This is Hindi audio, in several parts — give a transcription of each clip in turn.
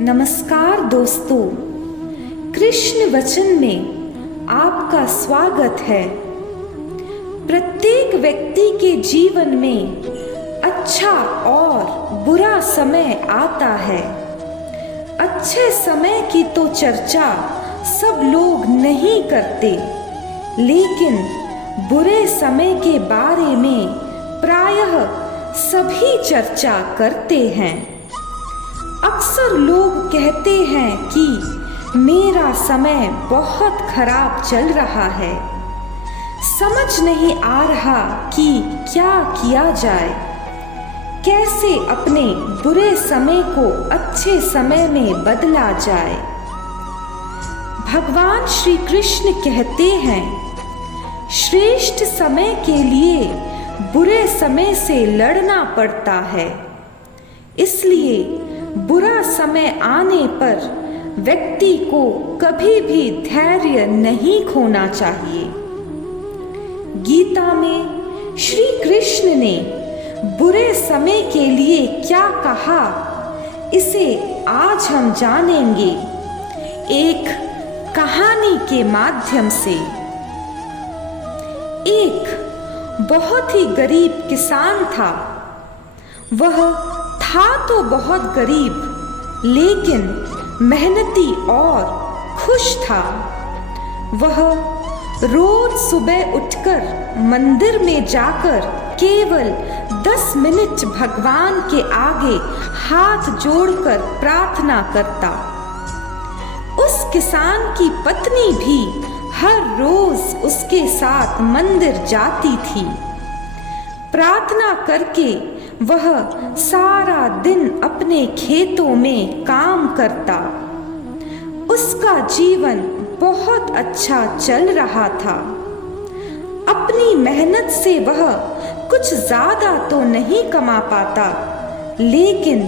नमस्कार दोस्तों, कृष्ण वचन में आपका स्वागत है। प्रत्येक व्यक्ति के जीवन में अच्छा और बुरा समय आता है। अच्छे समय की तो चर्चा सब लोग नहीं करते, लेकिन बुरे समय के बारे में प्रायः सभी चर्चा करते हैं। अक्सर लोग कहते हैं कि मेरा समय बहुत खराब चल रहा है, समझ नहीं आ रहा कि क्या किया जाए, कैसे अपने बुरे समय को अच्छे समय में बदला जाए। भगवान श्री कृष्ण कहते हैं, श्रेष्ठ समय के लिए बुरे समय से लड़ना पड़ता है। इसलिए बुरा समय आने पर व्यक्ति को कभी भी धैर्य नहीं खोना चाहिए। गीता में श्री कृष्ण ने बुरे समय के लिए क्या कहा, इसे आज हम जानेंगे एक कहानी के माध्यम से। एक बहुत ही गरीब किसान था। वह था तो बहुत गरीब, लेकिन मेहनती और खुश था। वह रोज सुबह उठकर मंदिर में जाकर केवल 10 मिनट भगवान के आगे हाथ जोड़कर प्रार्थना करता। उस किसान की पत्नी भी हर रोज उसके साथ मंदिर जाती थी। प्रार्थना करके वह सारा दिन अपने खेतों में काम करता। उसका जीवन बहुत अच्छा चल रहा था। अपनी मेहनत से वह कुछ ज्यादा तो नहीं कमा पाता, लेकिन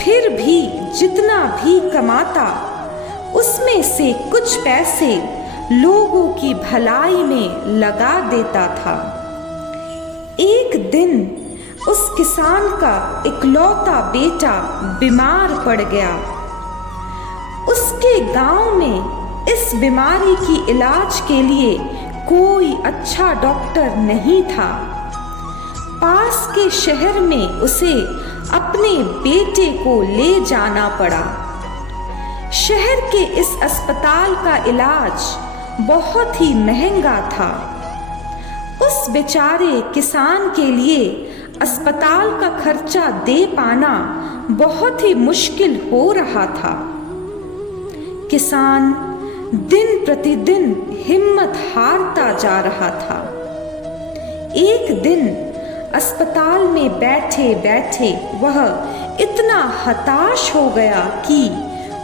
फिर भी जितना भी कमाता उसमें से कुछ पैसे लोगों की भलाई में लगा देता था। एक दिन उस किसान का इकलौता बेटा बीमार पड़ गया। उसके गांव में इस बीमारी की इलाज के लिए कोई अच्छा डॉक्टर नहीं था। पास के शहर में उसे अपने बेटे को ले जाना पड़ा। शहर के इस अस्पताल का इलाज बहुत ही महंगा था। उस बेचारे किसान के लिए अस्पताल का खर्चा दे पाना बहुत ही मुश्किल हो रहा था। किसान दिन प्रतिदिन हिम्मत हारता जा रहा था। एक दिन अस्पताल में बैठे बैठे वह इतना हताश हो गया कि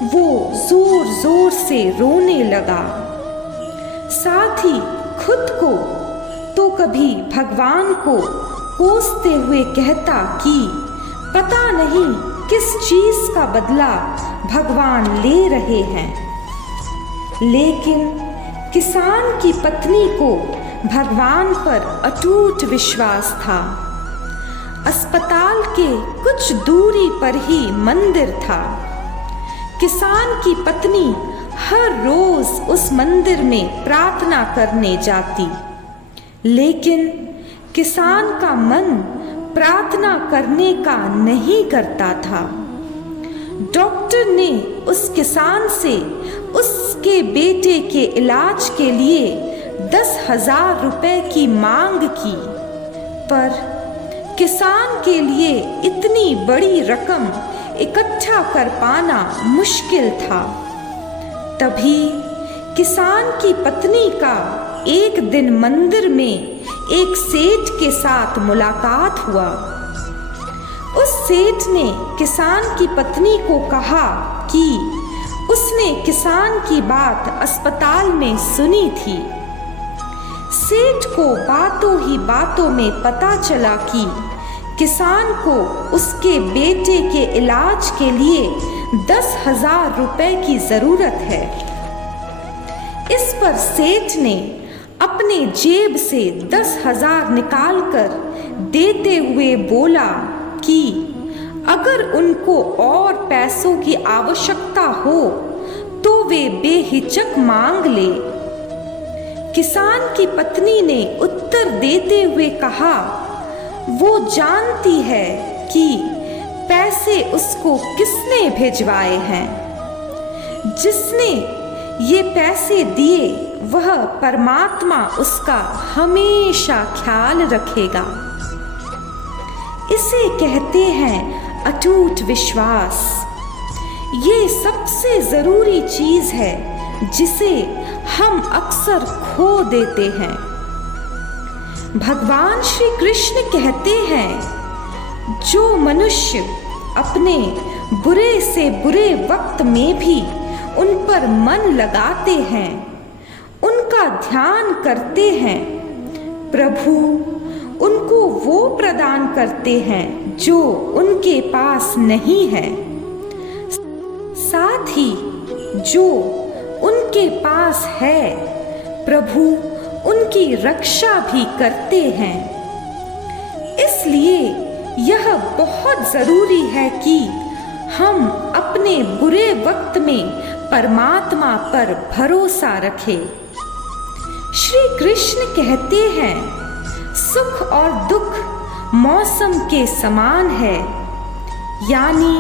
वो जोर जोर से रोने लगा। साथ ही खुद को तो कभी भगवान को कोसते हुए कहता कि पता नहीं किस चीज का बदला भगवान ले रहे हैं। लेकिन किसान की पत्नी को भगवान पर अटूट विश्वास था। अस्पताल के कुछ दूरी पर ही मंदिर था। किसान की पत्नी हर रोज उस मंदिर में प्रार्थना करने जाती, लेकिन किसान का मन प्रार्थना करने का नहीं करता था। डॉक्टर ने उस किसान से उसके बेटे के इलाज के लिए 10,000 रुपए की मांग की, पर किसान के लिए इतनी बड़ी रकम इकट्ठा कर पाना मुश्किल था। तभी किसान की पत्नी का एक दिन मंदिर में एक सेठ के साथ मुलाकात हुआ। उस सेठ ने किसान की पत्नी को कहा कि उसने किसान की बात अस्पताल में सुनी थी। सेठ को बातों ही बातों में पता चला कि किसान को उसके बेटे के इलाज के लिए 10,000 रुपए की जरूरत है। इस पर सेठ ने अपने जेब से 10,000 निकालकर देते हुए बोला कि अगर उनको और पैसों की आवश्यकता हो तो वे बेहिचक मांग ले। किसान की पत्नी ने उत्तर देते हुए कहा, वो जानती है कि पैसे उसको किसने भिजवाए हैं। जिसने ये पैसे दिए वह परमात्मा उसका हमेशा ख्याल रखेगा। इसे कहते हैं अटूट विश्वास। ये सबसे जरूरी चीज है जिसे हम अक्सर खो देते हैं। भगवान श्री कृष्ण कहते हैं, जो मनुष्य अपने बुरे से बुरे वक्त में भी उन पर मन लगाते हैं, उनका ध्यान करते हैं, प्रभु उनको वो प्रदान करते हैं जो उनके पास नहीं है। साथ ही जो उनके पास है, प्रभु उनकी रक्षा भी करते हैं। इसलिए यह बहुत जरूरी है कि हम अपने बुरे वक्त में परमात्मा पर भरोसा रखें। श्री कृष्ण कहते हैं, सुख और दुख मौसम के समान है, यानी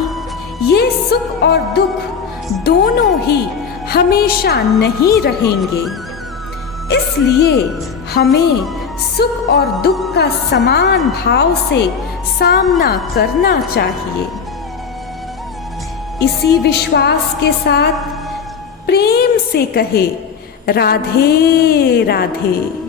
ये सुख और दुख दोनों ही हमेशा नहीं रहेंगे। इसलिए हमें सुख और दुख का समान भाव से सामना करना चाहिए। इसी विश्वास के साथ प्रेम से कहे, राधे राधे।